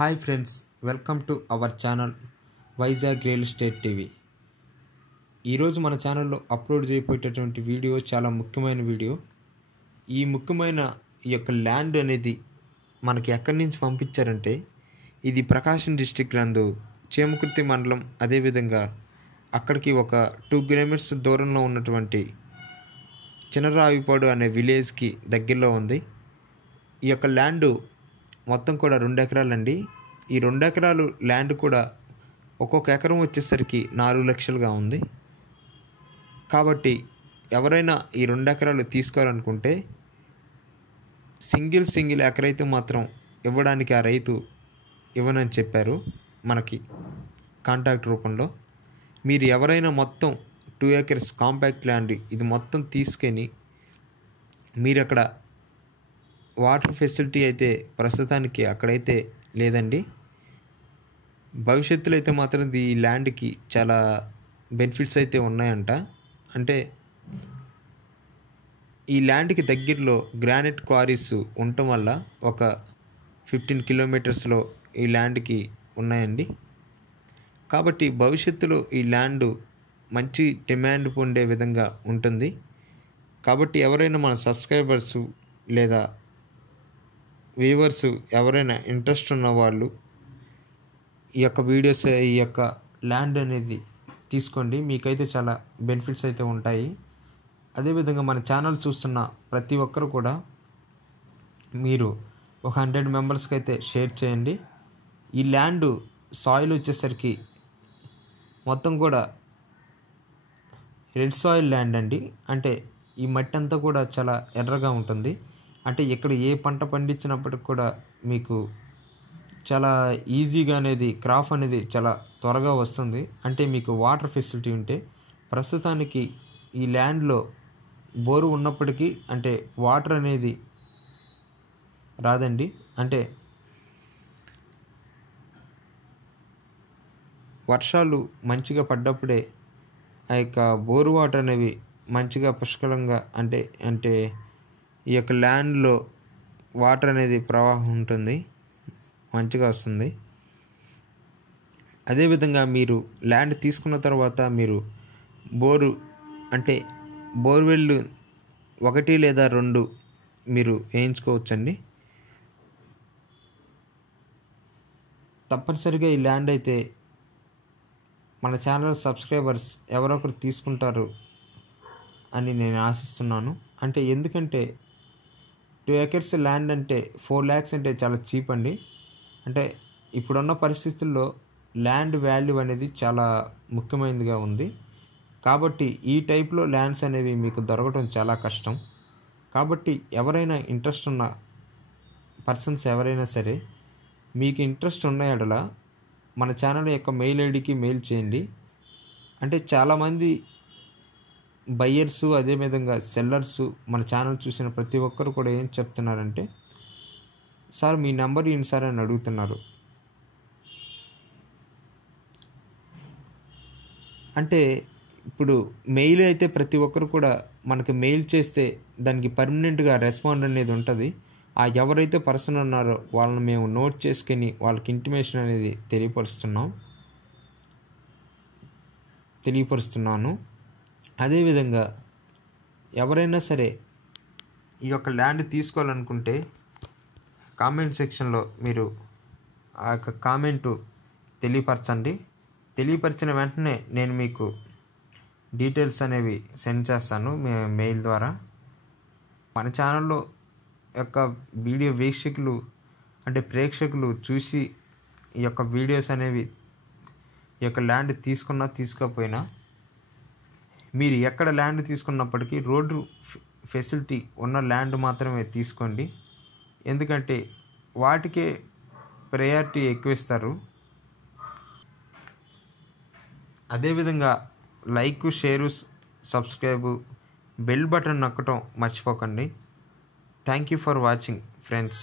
Hi friends, welcome to our channel Vizag real estate TV. ఈరోజు మన ఛానల్లో అప్లోడ్ చేయబోయేటటువంటి వీడియో చాలా ముఖ్యమైన వీడియో. ఈ ముఖ్యమైన ఈ యొక్క ల్యాండ్ అనేది మనకి ఎక్కడి నుంచి పంపించారంటే, ఇది ప్రకాశం డిస్టిక్ నందు చేమకుర్తి మండలం, అదేవిధంగా అక్కడికి ఒక 2 కిలోమీటర్స్ దూరంలో ఉన్నటువంటి చినరావిపాడు అనే విలేజ్కి దగ్గరలో ఉంది. ఈ యొక్క ల్యాండ్ మొత్తం కూడా 2 ఎకరాలండి. ఈ 2 ఎకరాలు ల్యాండ్ కూడా ఒక్కొక్క ఎకరం వచ్చేసరికి 4 లక్షలుగా ఉంది. కాబట్టి ఎవరైనా ఈ 2 ఎకరాలు తీసుకోవాలనుకుంటే సింగిల్ ఎకరైతే మాత్రం ఇవ్వడానికి ఆ రైతు ఇవ్వనని చెప్పారు మనకి కాంటాక్ట్ రూపంలో. మీరు ఎవరైనా మొత్తం 2 ఎకర్స్ కాంపాక్ట్ ల్యాండ్ ఇది మొత్తం తీసుకొని మీరు అక్కడ వాటర్ ఫెసిలిటీ అయితే ప్రస్తుతానికి అక్కడైతే లేదండి. భవిష్యత్తులో అయితే మాత్రం ఈ ల్యాండ్కి చాలా బెనిఫిట్స్ అయితే ఉన్నాయంట. అంటే ఈ ల్యాండ్కి దగ్గరలో గ్రానైట్ క్వారీస్ ఉండటం వల్ల ఒక 15 కిలోమీటర్స్లో ఈ ల్యాండ్కి ఉన్నాయండి. కాబట్టి భవిష్యత్తులో ఈ ల్యాండ్ మంచి డిమాండ్ పొందే విధంగా ఉంటుంది. కాబట్టి ఎవరైనా మన సబ్స్క్రైబర్స్ లేదా వ్యూవర్స్ ఎవరైనా ఇంట్రెస్ట్ ఉన్న వాళ్ళు ఈ యొక్క వీడియోస్, ఈ యొక్క ల్యాండ్ అనేది తీసుకోండి. మీకైతే చాలా బెనిఫిట్స్ అయితే ఉంటాయి. అదేవిధంగా మన ఛానల్ చూస్తున్న ప్రతి ఒక్కరు కూడా మీరు ఒక 100 మెంబర్స్కి అయితే షేర్ చేయండి. ఈ ల్యాండ్ సాయిల్ వచ్చేసరికి మొత్తం కూడా రెడ్ సాయిల్ ల్యాండ్ అండి. అంటే ఈ మట్టి అంతా కూడా చాలా ఎర్రగా ఉంటుంది. అంటే ఇక్కడ ఏ పంట పండించినప్పటికి కూడా మీకు చాలా ఈజీగా అనేది క్రాప్ అనేది చాలా త్వరగా వస్తుంది. అంటే మీకు వాటర్ ఫెసిలిటీ ఉంటే, ప్రస్తుతానికి ఈ ల్యాండ్లో బోరు ఉన్నప్పటికీ అంటే వాటర్ అనేది రాదండి. అంటే వర్షాలు మంచిగా పడ్డప్పుడే ఆ యొక్క బోరు వాటర్ అనేవి మంచిగా పుష్కలంగా అంటే ఈ యొక్క ల్యాండ్లో వాటర్ అనేది ప్రవాహం ఉంటుంది, మంచిగా వస్తుంది. అదేవిధంగా మీరు ల్యాండ్ తీసుకున్న తర్వాత మీరు బోర్వెల్ 1 లేదా 2 మీరు వేయించుకోవచ్చండి. తప్పనిసరిగా ఈ ల్యాండ్ అయితే మన ఛానల్ సబ్స్క్రైబర్స్ ఎవరొకరు తీసుకుంటారు అని నేను ఆశిస్తున్నాను. అంటే ఎందుకంటే 2 ఎకర్స్ ల్యాండ్ అంటే 4 lakhs అంటే చాలా చీప్ అండి. అంటే ఇప్పుడున్న పరిస్థితుల్లో ల్యాండ్ వాల్యూ అనేది చాలా ముఖ్యమైనదిగా ఉంది. కాబట్టి ఈ టైప్లో ల్యాండ్స్ అనేవి మీకు దొరకడం చాలా కష్టం. కాబట్టి ఎవరైనా ఇంట్రెస్ట్ ఉన్న పర్సన్స్ ఎవరైనా సరే, మీకు ఇంట్రెస్ట్ ఉన్న ఎడల మన ఛానల్ యొక్క మెయిల్ ఐడికి మెయిల్ చేయండి. అంటే చాలామంది బయ్యర్సు, అదేవిధంగా సెల్లర్సు మన ఛానల్ చూసిన ప్రతి ఒక్కరు కూడా ఏం చెప్తున్నారంటే, సార్ మీ నెంబర్ ఏంటి సార్ అని అడుగుతున్నారు. అంటే ఇప్పుడు మెయిల్ అయితే ప్రతి ఒక్కరు కూడా మనకి మెయిల్ చేస్తే దానికి పర్మనెంట్గా రెస్పాండ్ అనేది ఉంటుంది. ఆ ఎవరైతే పర్సన్ ఉన్నారో వాళ్ళని మేము నోట్ చేసుకొని వాళ్ళకి ఇంటిమేషన్ అనేది తెలియపరుస్తున్నాను. అదేవిధంగా ఎవరైనా సరే ఈ యొక్క ల్యాండ్ తీసుకోవాలనుకుంటే కామెంట్ సెక్షన్లో మీరు ఆ యొక్క కామెంటు తెలియపరచండి. తెలియపరిచిన వెంటనే నేను మీకు డీటెయిల్స్ అనేవి సెండ్ చేస్తాను మెయిల్ ద్వారా. మన ఛానల్లో యొక్క వీడియో ప్రేక్షకులు చూసి ఈ యొక్క వీడియోస్ అనేవి ఈ యొక్క ల్యాండ్ తీసుకున్నా తీసుకోకపోయినా, మీరు ఎక్కడ ల్యాండ్ తీసుకున్నప్పటికీ రోడ్డు ఫెసిలిటీ ఉన్న ల్యాండ్ మాత్రమే తీసుకోండి. ఎందుకంటే వాటికే ప్రయారిటీ ఎక్కువ ఇస్తారు. అదేవిధంగా like, share, subscribe, bell button నొక్కటం మర్చిపోకండి. Thank you for watching friends.